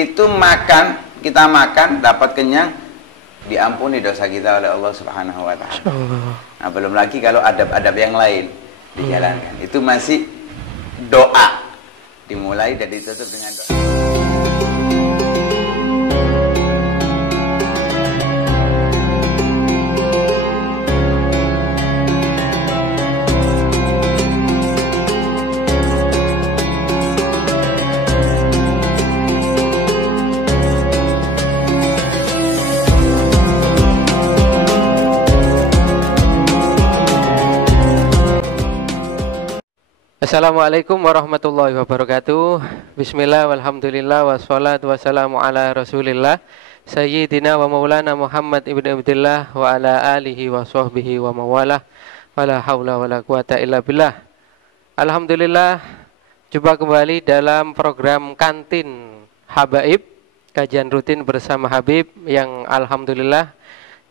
itu kita makan dapat kenyang, diampuni dosa kita oleh Allah Subhanahu wa taala. Nah, belum lagi kalau adab-adab yang lain dijalankan. Itu masih doa. Dimulai dan ditutup dengan doa. Assalamualaikum warahmatullahi wabarakatuh. Bismillah walhamdulillah wassalatu wassalamu ala rasulillah Sayyidina wa maulana Muhammad ibn Abdullah wa ala alihi wa sahbihi wa mawalah wa la hawla wa la quwata illa billah. Alhamdulillah, jumpa kembali dalam program Kantin Habaib, kajian rutin bersama Habib, yang alhamdulillah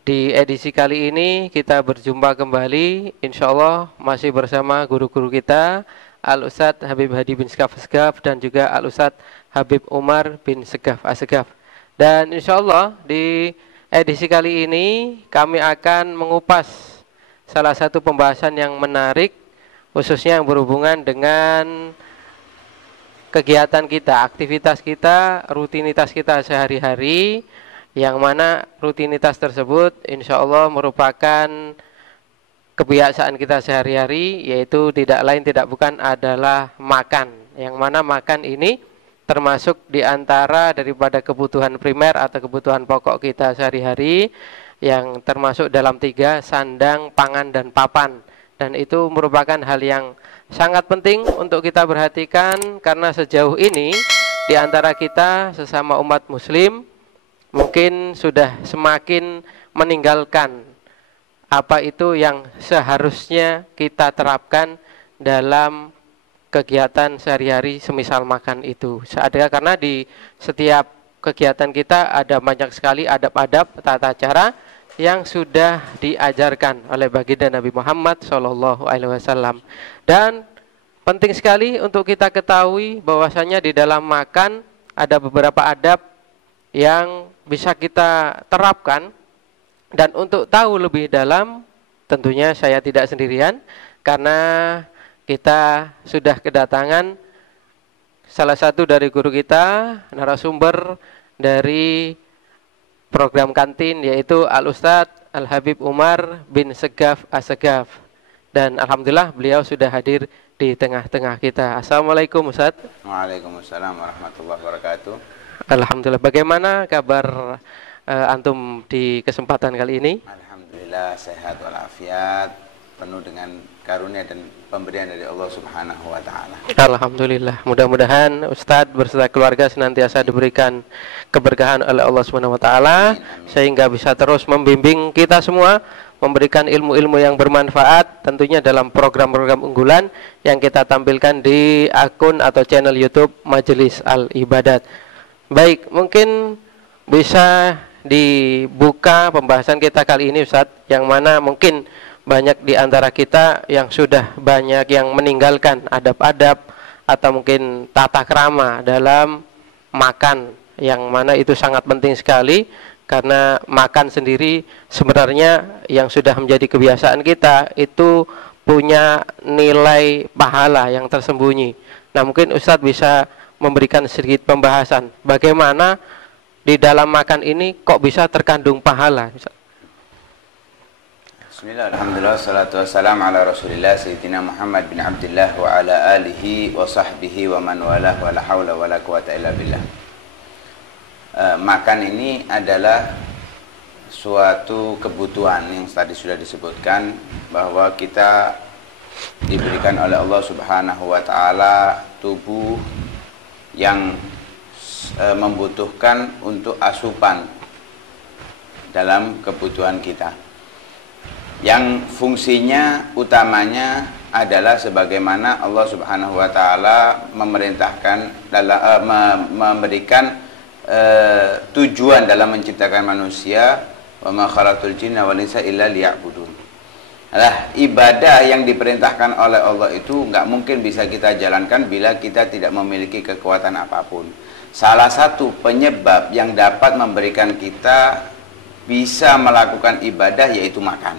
di edisi kali ini kita berjumpa kembali, insya Allah masih bersama guru-guru kita, Al-Ustadz Habib Hadi bin Segaf Asegaf dan juga Al-Ustadz Habib Umar bin Segaf Asegaf. Dan insya Allah di edisi kali ini kami akan mengupas salah satu pembahasan yang menarik, khususnya yang berhubungan dengan kegiatan kita, aktivitas kita, rutinitas kita sehari-hari, yang mana rutinitas tersebut insya Allah merupakan kebiasaan kita sehari-hari, yaitu tidak lain tidak bukan adalah makan. Yang mana makan ini termasuk diantara daripada kebutuhan primer atau kebutuhan pokok kita sehari-hari, yang termasuk dalam 3, sandang, pangan, dan papan. Dan itu merupakan hal yang sangat penting untuk kita perhatikan, karena sejauh ini diantara kita sesama umat muslim mungkin sudah semakin meninggalkan apa itu yang seharusnya kita terapkan dalam kegiatan sehari-hari semisal makan itu. Karena di setiap kegiatan kita ada banyak sekali adab-adab, tata cara yang sudah diajarkan oleh baginda Nabi Muhammad SAW. Dan penting sekali untuk kita ketahui bahwasanya di dalam makan ada beberapa adab yang bisa kita terapkan. Dan untuk tahu lebih dalam, tentunya saya tidak sendirian, karena kita sudah kedatangan salah satu dari guru kita, narasumber dari program kantin, yaitu Al-Ustadz Al-Habib Umar bin Segaf Asegaf. Dan alhamdulillah beliau sudah hadir di tengah-tengah kita. Assalamualaikum Ustadz. Waalaikumsalam warahmatullahi wabarakatuh. Alhamdulillah, bagaimana kabar antum di kesempatan kali ini? Alhamdulillah sehat walafiat, penuh dengan karunia dan pemberian dari Allah Subhanahu wa taala. Alhamdulillah, mudah-mudahan Ustadz beserta keluarga senantiasa diberikan keberkahan oleh Allah Subhanahu wa taala, sehingga bisa terus membimbing kita semua, memberikan ilmu-ilmu yang bermanfaat, tentunya dalam program-program unggulan yang kita tampilkan di akun atau channel YouTube Majelis Al-Ibadat. Baik, mungkin bisa dibuka pembahasan kita kali ini Ustadz, yang mana mungkin banyak di antara kita yang sudah banyak yang meninggalkan adab-adab atau mungkin tata krama dalam makan, yang mana itu sangat penting sekali, karena makan sendiri sebenarnya yang sudah menjadi kebiasaan kita itu punya nilai pahala yang tersembunyi. Nah, mungkin Ustadz bisa memberikan sedikit pembahasan bagaimana di dalam makan ini kok bisa terkandung pahala. Bismillah, alhamdulillah, salatu wassalamu ala rasulillah Sayyidina Muhammad bin Abdullah wa ala alihi wa sahbihi wa man walah wa la hawla wa la quwata illa billah. Makan ini adalah suatu kebutuhan yang tadi sudah disebutkan, bahwa kita diberikan oleh Allah Subhanahu wa taala tubuh yang membutuhkan untuk asupan dalam kebutuhan kita, yang fungsinya utamanya adalah sebagaimana Allah Subhanahu wa taala memerintahkan dalam memberikan tujuan dalam menciptakan manusia, wa ma khalaqtul jinna wal insa illa liya'budun. Ibadah yang diperintahkan oleh Allah itu nggak mungkin bisa kita jalankan bila kita tidak memiliki kekuatan apapun. salah satu penyebab yang dapat memberikan kita bisa melakukan ibadah yaitu makan.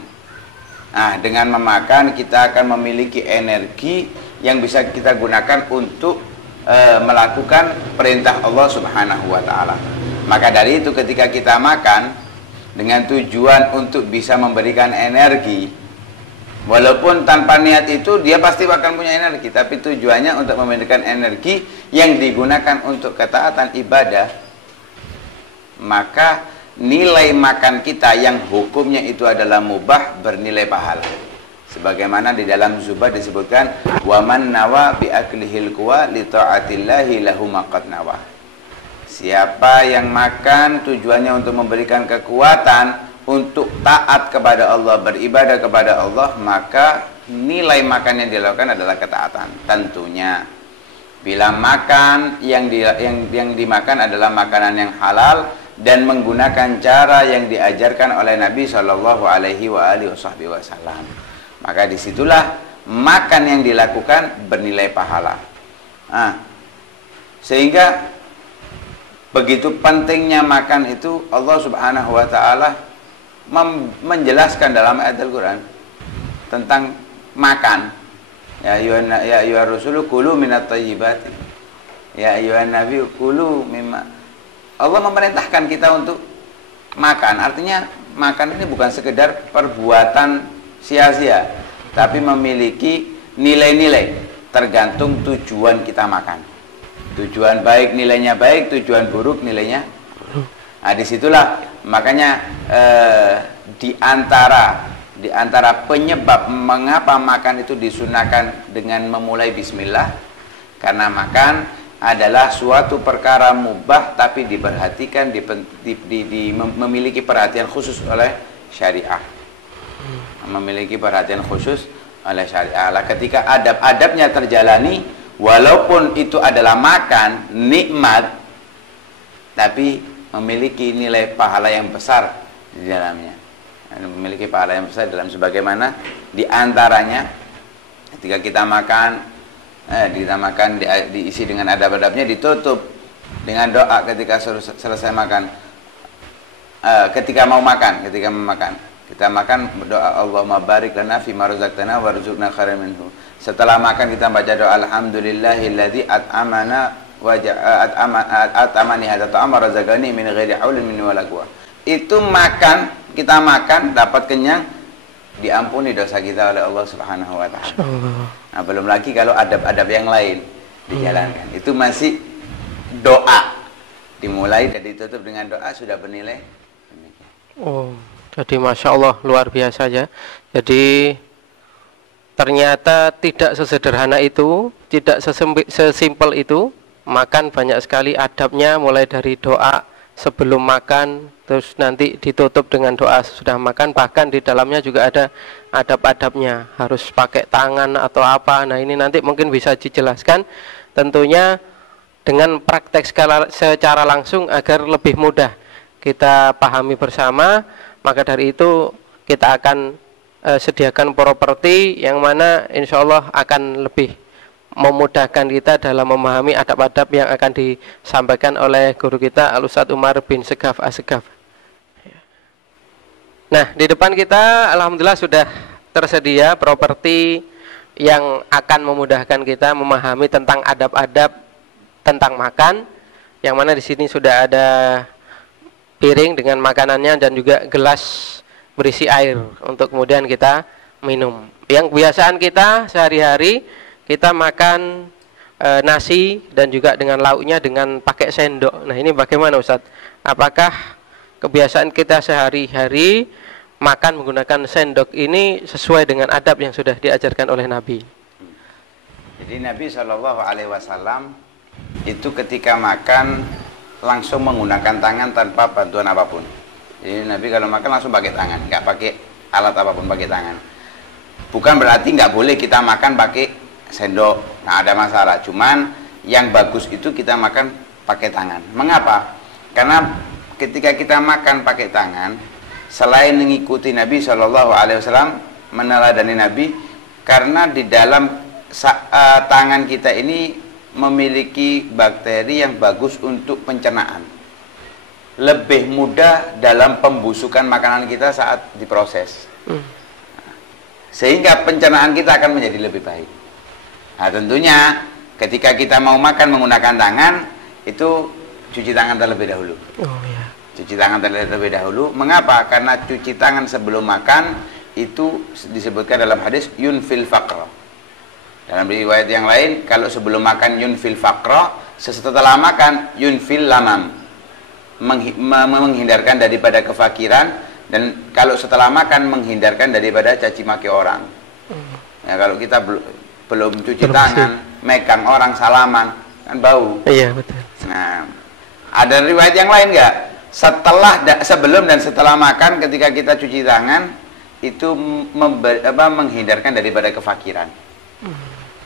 Nah, dengan memakan kita akan memiliki energi yang bisa kita gunakan untuk melakukan perintah Allah Subhanahu wa Ta'ala. Maka dari itu ketika kita makan dengan tujuan untuk bisa memberikan energi, walaupun tanpa niat itu dia pasti akan punya energi, tapi tujuannya untuk memberikan energi yang digunakan untuk ketaatan ibadah, maka nilai makan kita yang hukumnya itu adalah mubah bernilai pahala. Sebagaimana di dalam Zubah disebutkan, wa man nawa bi aklihil quwa li ta'atillahi lahu maqad nawa. Siapa yang makan tujuannya untuk memberikan kekuatan untuk taat kepada Allah, beribadah kepada Allah, maka nilai makan yang dilakukan adalah ketaatan. Tentunya bila makan yang dimakan adalah makanan yang halal dan menggunakan cara yang diajarkan oleh Nabi Shallallahu Alaihi Wasallam, maka disitulah makan yang dilakukan bernilai pahala. Sehingga begitu pentingnya makan itu, Allah Subhanahu Wa Taala menjelaskan dalam ayat Al-Quran tentang makan. Ya ayyuhar rusulu kulu minat thayyibati, ya ayyuhan nabi kulu mimma. Allah memerintahkan kita untuk makan. Artinya makan ini bukan sekedar perbuatan sia-sia, tapi memiliki nilai-nilai tergantung tujuan kita makan. Tujuan baik nilainya baik, tujuan buruk nilainya. Nah, disitulah makanya di antara penyebab mengapa makan itu disunahkan dengan memulai bismillah, karena makan adalah suatu perkara mubah tapi diperhatikan, memiliki perhatian khusus oleh syariah. Memiliki perhatian khusus oleh syariah. Ketika adab-adabnya terjalani, walaupun itu adalah makan, nikmat, tapi memiliki nilai pahala yang besar di dalamnya. Memiliki pahala yang besar dalam sebagaimana di antaranya ketika kita makan, diisi dengan adab-adabnya, ditutup dengan doa ketika selesai makan. Ketika memakan, kita makan doa Allahumma barik lana fima razaqtana warzuqna khairan minhu. Setelah makan kita baca doa alhamdulillahilladzi at'amana wa at'amani hadza ta'ama razaqani min ghairi haulin minni wala quwwah. Itu makan, kita makan dapat kenyang, diampuni dosa kita oleh Allah Subhanahu wa Ta'ala. Nah, belum lagi kalau adab-adab yang lain dijalankan. Itu masih doa. Dimulai dan ditutup dengan doa sudah bernilai. Oh, jadi Masya Allah luar biasa ya. Jadi ternyata tidak sesederhana itu, tidak sesimpel itu. Makan banyak sekali adabnya, mulai dari doa sebelum makan, terus nanti ditutup dengan doa sesudah makan, bahkan di dalamnya juga ada adab-adabnya, harus pakai tangan atau apa. Nah, ini nanti mungkin bisa dijelaskan tentunya dengan praktek secara langsung agar lebih mudah kita pahami bersama. Maka dari itu kita akan sediakan properti yang mana insya Allah akan lebih memudahkan kita dalam memahami adab-adab yang akan disampaikan oleh guru kita Al-Ustadz Umar bin Segaf As-Segaf. Nah, di depan kita alhamdulillah sudah tersedia properti yang akan memudahkan kita memahami tentang adab-adab tentang makan, yang mana di sini sudah ada piring dengan makanannya dan juga gelas berisi air untuk kemudian kita minum. Yang kebiasaan kita sehari-hari kita makan nasi dan juga dengan lauknya dengan pakai sendok. Nah, ini bagaimana Ustadz? Apakah kebiasaan kita sehari-hari makan menggunakan sendok ini sesuai dengan adab yang sudah diajarkan oleh Nabi? Jadi Nabi Shallallahu Alaihi Wasallam itu ketika makan langsung menggunakan tangan tanpa bantuan apapun. Jadi Nabi kalau makan langsung pakai tangan, nggak pakai alat apapun, pakai tangan. Bukan berarti nggak boleh kita makan pakai sendok, nah ada masalah. Cuman yang bagus itu kita makan pakai tangan. Mengapa? Karena ketika kita makan pakai tangan, selain mengikuti Nabi Shallallahu Alaihi Wasallam, meneladani Nabi, karena di dalam tangan kita ini memiliki bakteri yang bagus untuk pencernaan. Lebih mudah dalam pembusukan makanan kita saat diproses. Sehingga pencernaan kita akan menjadi lebih baik. Nah, tentunya ketika kita mau makan menggunakan tangan, itu cuci tangan terlebih dahulu. Cuci tangan terlebih dahulu. Mengapa? Karena cuci tangan sebelum makan itu disebutkan dalam hadis yunfil faqra. Dalam riwayat yang lain, kalau sebelum makan yunfil faqra, setelah makan yunfil lamam, menghindarkan daripada kefakiran, dan kalau setelah makan menghindarkan daripada caci maki orang. Ya, kalau kita belum cuci tangan, megang orang, salaman, kan bau. Iya, betul. Nah, ada riwayat yang lain enggak? Sebelum dan setelah makan, ketika kita cuci tangan itu menghindarkan daripada kefakiran.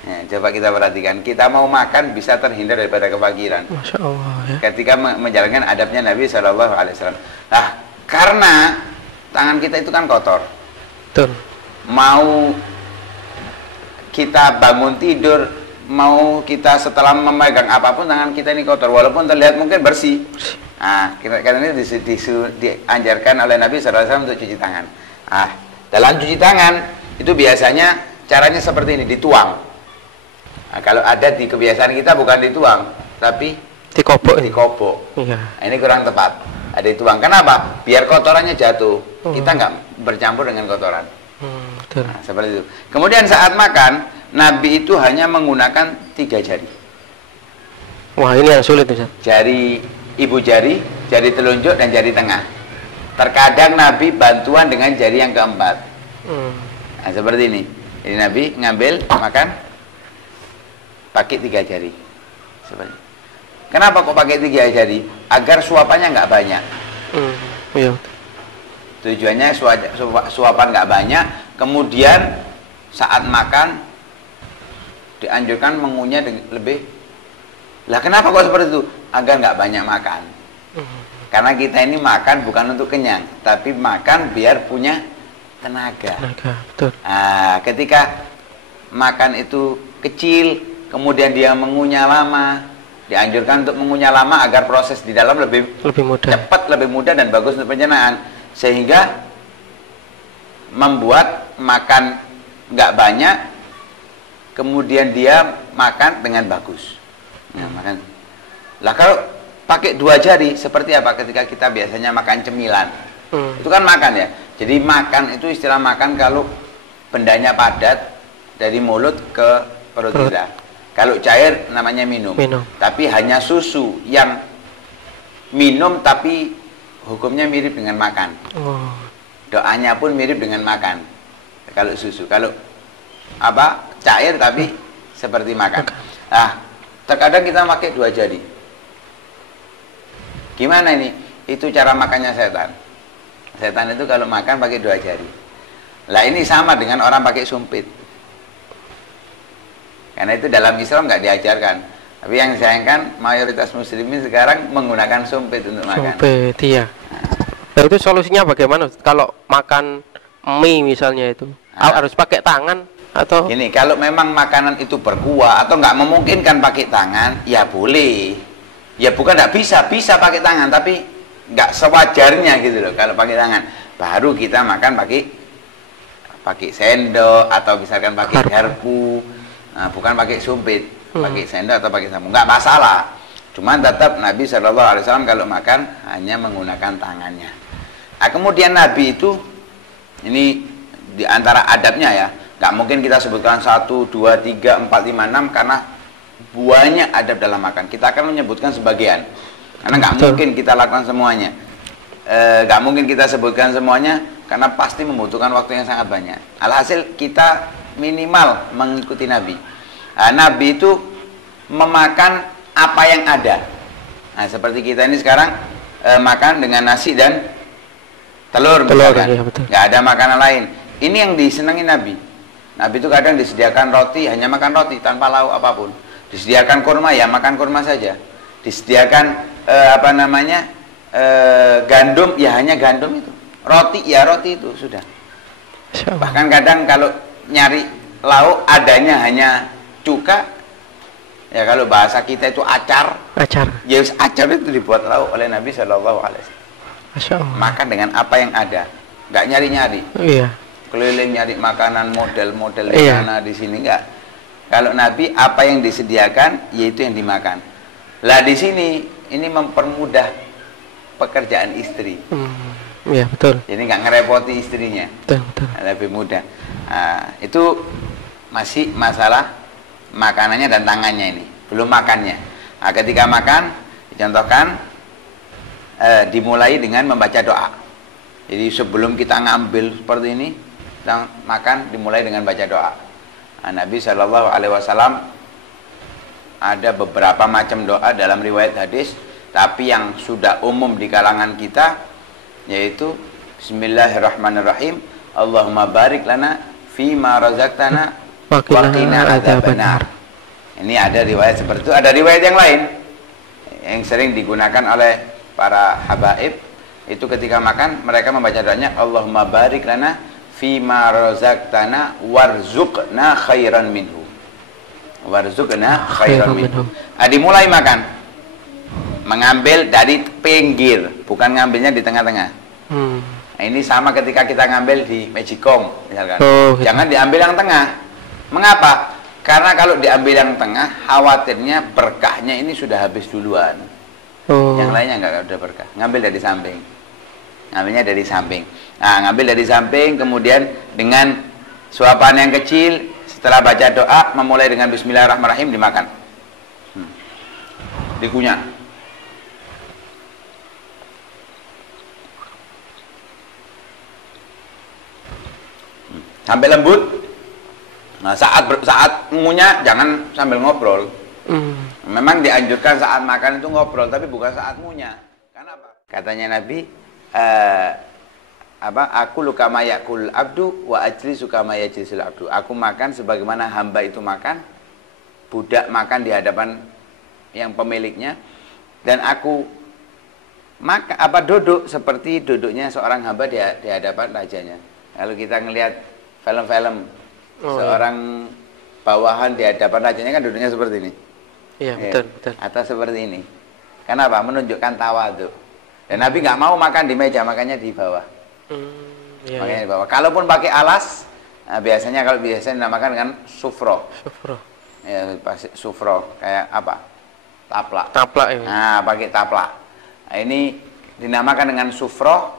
Ya, coba kita perhatikan, kita mau makan bisa terhindar daripada kefakiran. Masya Allah, ya. Ketika menjalankan adabnya Nabi SAW. Nah, karena tangan kita itu kan kotor. Betul. Mau kita bangun tidur, mau kita setelah memegang apapun, tangan kita ini kotor, walaupun terlihat mungkin bersih. Nah, karena ini dianjarkan oleh Nabi SAW untuk cuci tangan. Nah, dalam cuci tangan itu biasanya caranya seperti ini, dituang. Nah, kalau ada di kebiasaan kita bukan dituang, tapi dikopok. Iya. Nah, ini kurang tepat. Ada dituang. Kenapa? Biar kotorannya jatuh. Kita nggak bercampur dengan kotoran. Betul. Nah, seperti itu. Kemudian saat makan, Nabi itu hanya menggunakan 3 jari. Wah, ini yang sulit, Ustaz. Jari ibu jari, jari telunjuk, dan jari tengah. Terkadang Nabi bantuan dengan jari yang keempat. Nah, seperti ini. Ini Nabi ngambil makan pakai 3 jari. Seperti. Kenapa kok pakai 3 jari? Agar suapannya nggak banyak. Iya. Tujuannya suapan nggak banyak. Kemudian saat makan dianjurkan mengunyah lebih. Lah kenapa kok seperti itu? Agar nggak banyak makan. Karena kita ini makan bukan untuk kenyang, tapi makan biar punya tenaga. Betul. Nah, ketika makan itu kecil, kemudian dia mengunyah lama, dianjurkan untuk mengunyah lama agar proses di dalam lebih mudah, cepat, lebih mudah dan bagus untuk pencernaan, sehingga membuat makan nggak banyak, kemudian dia makan dengan bagus. Nah, makan. Lah kalau pakai 2 jari seperti apa ketika kita biasanya makan cemilan? Itu kan makan ya. Jadi makan itu istilah makan kalau bendanya padat dari mulut ke perut kita. Kalau cair namanya minum. Tapi hanya susu yang minum tapi hukumnya mirip dengan makan. Doanya pun mirip dengan makan. Kalau susu, kalau cair tapi seperti makan. Nah, terkadang kita pakai 2 jari. Gimana ini? Itu cara makannya setan. Setan itu kalau makan pakai 2 jari. Lah ini sama dengan orang pakai sumpit. Karena itu dalam Islam nggak diajarkan. Tapi yang disayangkan mayoritas muslimin sekarang menggunakan sumpit untuk makan. Sumpit, iya. Nah, itu solusinya bagaimana? Kalau makan mie misalnya itu, harus pakai tangan atau? Ini kalau memang makanan itu berkuah atau nggak memungkinkan pakai tangan, ya boleh. Ya bukan nggak bisa pakai tangan, tapi nggak sewajarnya gitu loh. Kalau pakai tangan, baru kita makan pakai sendok atau misalkan pakai garpu. Nah, bukan pakai sumpit, pakai sendok atau pakai sapu, nggak masalah. Cuman tetap Nabi SAW kalau makan hanya menggunakan tangannya. Nah, kemudian Nabi itu ini diantara adabnya ya, nggak mungkin kita sebutkan 1, 2, 3, 4, 5, 6 karena banyak adab dalam makan. Kita akan menyebutkan sebagian, karena nggak mungkin kita lakukan semuanya. Nggak mungkin kita sebutkan semuanya karena pasti membutuhkan waktu yang sangat banyak. Alhasil kita minimal mengikuti Nabi. Nah, Nabi itu memakan apa yang ada. Nah, seperti kita ini sekarang makan dengan nasi dan telur misalkan. Ya, nggak ada makanan lain. Ini yang disenangi Nabi. Nabi itu kadang disediakan roti, hanya makan roti tanpa lauk apapun. Disediakan kurma, ya makan kurma saja. Disediakan gandum, ya hanya gandum itu. Roti, ya roti itu sudah. Bahkan kadang kalau nyari lauk adanya hanya cuka, Ya kalau bahasa kita itu acar. Acar. Ya acar itu dibuat lauk oleh Nabi Shallallahu Alaihi Wasallam. Masya Allah. Makan dengan apa yang ada, nggak nyari-nyari. Iya. Keliling nyari makanan model-model Iya. mana di sini nggak. Kalau Nabi apa yang disediakan, yaitu yang dimakan. Lah di sini ini mempermudah pekerjaan istri. Iya betul. Jadi nggak ngerepoti istrinya. Betul betul. Lebih mudah. Nah, itu masih masalah makanannya dan tangannya ini, belum makannya. Nah, ketika makan, dicontohkan dimulai dengan membaca doa. Jadi sebelum kita ngambil seperti ini, kita makan dimulai dengan baca doa. Nah, Nabi Shallallahu Alaihi Wasallam ada beberapa macam doa dalam riwayat hadis, tapi yang sudah umum di kalangan kita yaitu Bismillahirrahmanirrahim. Allahumma barik lana fima razaqtana wa qina adzabannar. Ini ada riwayat seperti itu. Ada riwayat yang lain yang sering digunakan oleh para habaib, itu ketika makan mereka membaca doanya Allahumma barik lana fima razaqtana warzuqna khairan minhu. Warzuqna khairan minhu. Dimulai makan. Mengambil dari pinggir, bukan ngambilnya di tengah-tengah. Nah, ini sama ketika kita ngambil di Magicom misalkan. Gitu. Jangan diambil yang tengah. Mengapa? Karena kalau diambil yang tengah, khawatirnya berkahnya ini sudah habis duluan. Yang lainnya nggak ada berkah. Ngambil dari samping. Ngambilnya dari samping. Nah, ngambil dari samping, kemudian dengan suapan yang kecil, setelah baca doa, memulai dengan Bismillahirrahmanirrahim, dimakan. Dikunyah. Sampai lembut. Nah, saat ngunyah jangan sambil ngobrol. Memang dianjurkan saat makan itu ngobrol, tapi bukan saat ngunyah. Kenapa? Katanya Nabi, aku luka mayakul abdu wa ajlisu kama yajlisul abdu. Aku makan sebagaimana hamba itu makan, budak makan di hadapan yang pemiliknya, dan aku duduk seperti duduknya seorang hamba di hadapan rajanya. Kalau kita ngelihat film-film seorang bawahan di hadapan rajanya kan duduknya seperti ini. Iya, betul, betul. Atau seperti ini. Kenapa? Menunjukkan tawadhu. Dan Nabi nggak mau makan di meja, makanya di bawah. Iya, makanya di bawah. Kalaupun pakai alas, nah biasanya dinamakan dengan sufro. Sufro. Ya, sufro kayak apa? Taplak. Taplak ini. Nah, pakai taplak. Nah, ini dinamakan dengan sufro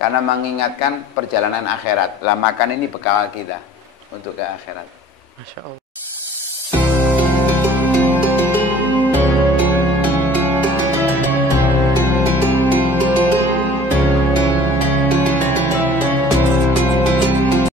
karena mengingatkan perjalanan akhirat. Lah makan ini bekal kita untuk ke akhirat. Masya Allah.